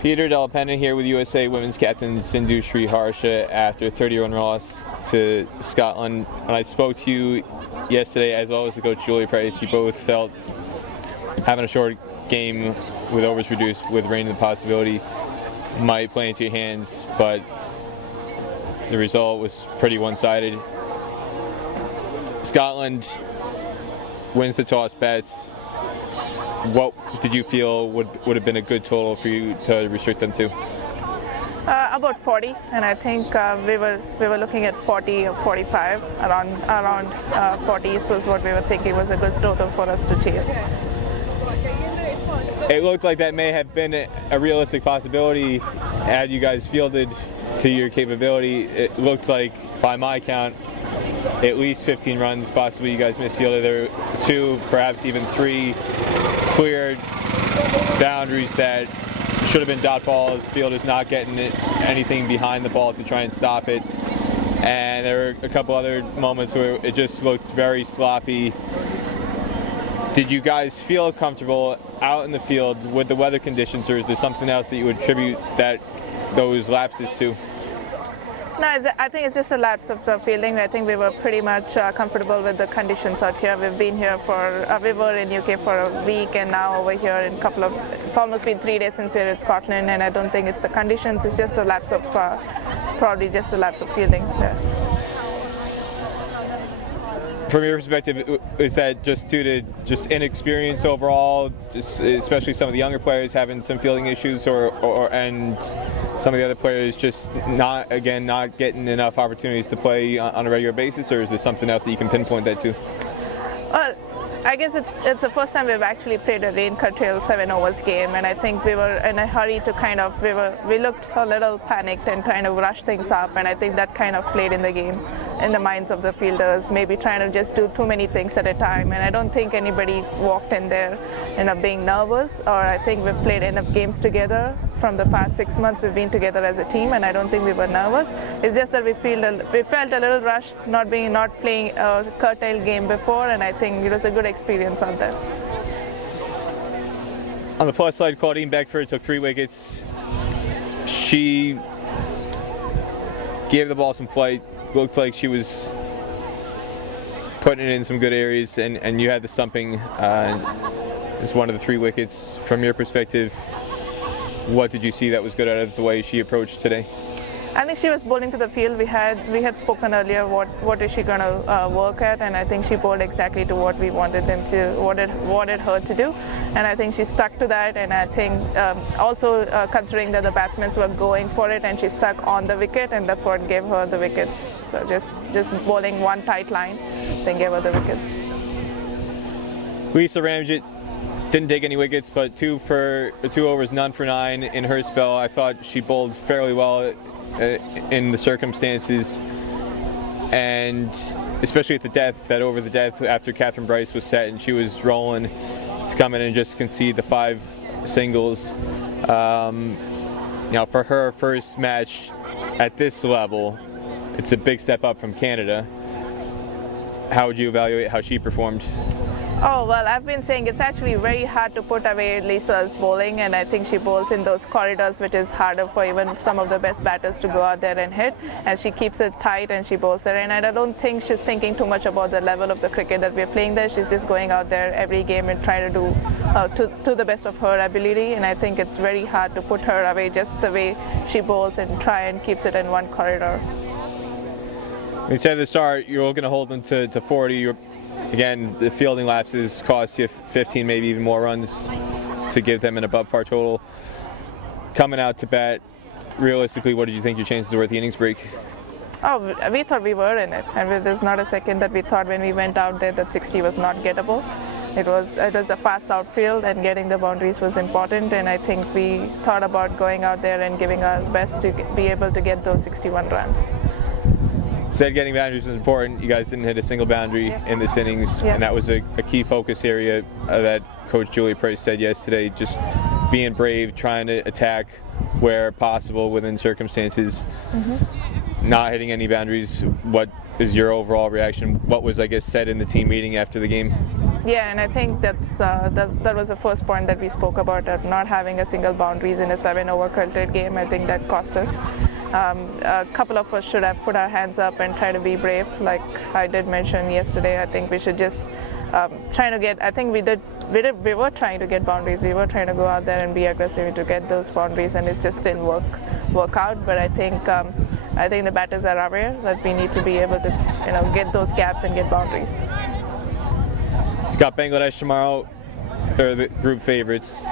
Peter Delapenna here with USA Women's Captain Sindhu Sriharsha after a 30-run loss to Scotland. When I spoke to you yesterday, as well as the coach Julie Price, you both felt having a short game with overs reduced with rain the possibility might play into your hands, but the result was pretty one-sided. Scotland wins the toss bets. What did you feel would have been a good total for you to restrict them to? About 40, and I think we were looking at 40 or 45. Around 40s was what we were thinking was a good total for us to chase. It looked like that may have been a realistic possibility had you guys fielded to your capability. It looked like, by my count, at least 15 runs. Possibly you guys misfielded. There were 2, perhaps even 3 clear boundaries that should have been dot balls. Fielders not getting anything behind the ball to try and stop it. And there were a couple other moments where it just looked very sloppy. Did you guys feel comfortable out in the field with the weather conditions, or is there something else that you would attribute those lapses to? No, I think it's just a lapse of fielding. I think we were pretty much comfortable with the conditions out here. We've been here we were in UK for a week, and now over here in it's almost been 3 days since we were in Scotland, and I don't think it's the conditions, it's just a lapse of, probably just a lapse of fielding. Yeah. From your perspective, is that just due to just inexperience overall, especially some of the younger players having some fielding issues, and some of the other players just not getting enough opportunities to play on a regular basis, or is there something else that you can pinpoint that to? Well, I guess it's the first time we've actually played a rain curtailed 7 overs game, and I think we were in a hurry to we looked a little panicked and kind of rushed things up, and I think that kind of played in the game, in the minds of the fielders, maybe trying to just do too many things at a time. And I don't think anybody walked in there being nervous, or I think we've played enough games together. From the past 6 months we've been together as a team, and I don't think we were nervous. It's just that we felt a little rushed not playing a curtailed game before, and I think it was a good experience out there. On the plus side, Claudine Beckford took 3 wickets. She gave the ball some flight. Looked like she was putting it in some good areas, and you had the stumping as one of the 3 wickets. From your perspective, what did you see that was good out of the way she approached today? I think she was bowling to the field. We had spoken earlier what is she going to work at, and I think she bowled exactly to what we wanted her to do, and I think she stuck to that. And I think also considering that the batsmen were going for it, and she stuck on the wicket, and that's what gave her the wickets. So just bowling one tight line, then gave her the wickets. Lisa Ramjet didn't take any wickets, but 2 overs, none for 9 in her spell. I thought she bowled fairly well in the circumstances, and especially at that over the death after Catherine Bryce was set and she was rolling, to come in and just concede the 5 singles. For her first match at this level, it's a big step up from Canada. How would you evaluate how she performed? Oh, well, I've been saying it's actually very hard to put away Lisa's bowling, and I think she bowls in those corridors, which is harder for even some of the best batters to go out there and hit, and she keeps it tight and she bowls it in. And I don't think she's thinking too much about the level of the cricket that we're playing there. She's just going out there every game and trying to do to the best of her ability, and I think it's very hard to put her away just the way she bowls and try and keeps it in one corridor. You said at the start you were going to hold them to 40. Again, the fielding lapses cost you 15, maybe even more runs to give them an above par total. Coming out to bat, realistically, what did you think your chances were at the innings break? Oh, we thought we were in it, and there's not a second that we thought when we went out there that 60 was not gettable. It was a fast outfield, and getting the boundaries was important, and I think we thought about going out there and giving our best to be able to get those 61 runs. Said getting boundaries was important. You guys didn't hit a single boundary in this innings, and that was a key focus area that Coach Julie Price said yesterday. Just being brave, trying to attack where possible within circumstances, not hitting any boundaries. What is your overall reaction? What was, I guess, said in the team meeting after the game? Yeah, and I think that was the first point that we spoke about, not having a single boundaries in a 7-over cultured game. I think that cost us. A couple of us should have put our hands up and try to be brave, like I did mention yesterday. I think we should just trying to get. I think we were trying to get boundaries. We were trying to go out there and be aggressive to get those boundaries, and it just didn't work out. But I think the batters are aware that we need to be able to get those gaps and get boundaries. Got Bangladesh tomorrow, or the group favorites.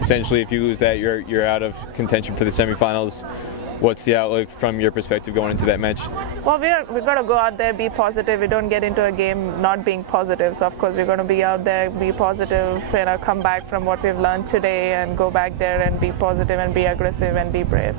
Essentially, if you lose that, you're out of contention for the semifinals. What's the outlook from your perspective going into that match? Well, we've got to go out there, be positive. We don't get into a game not being positive. So of course we're going to be out there, be positive, come back from what we've learned today, and go back there and be positive and be aggressive and be brave.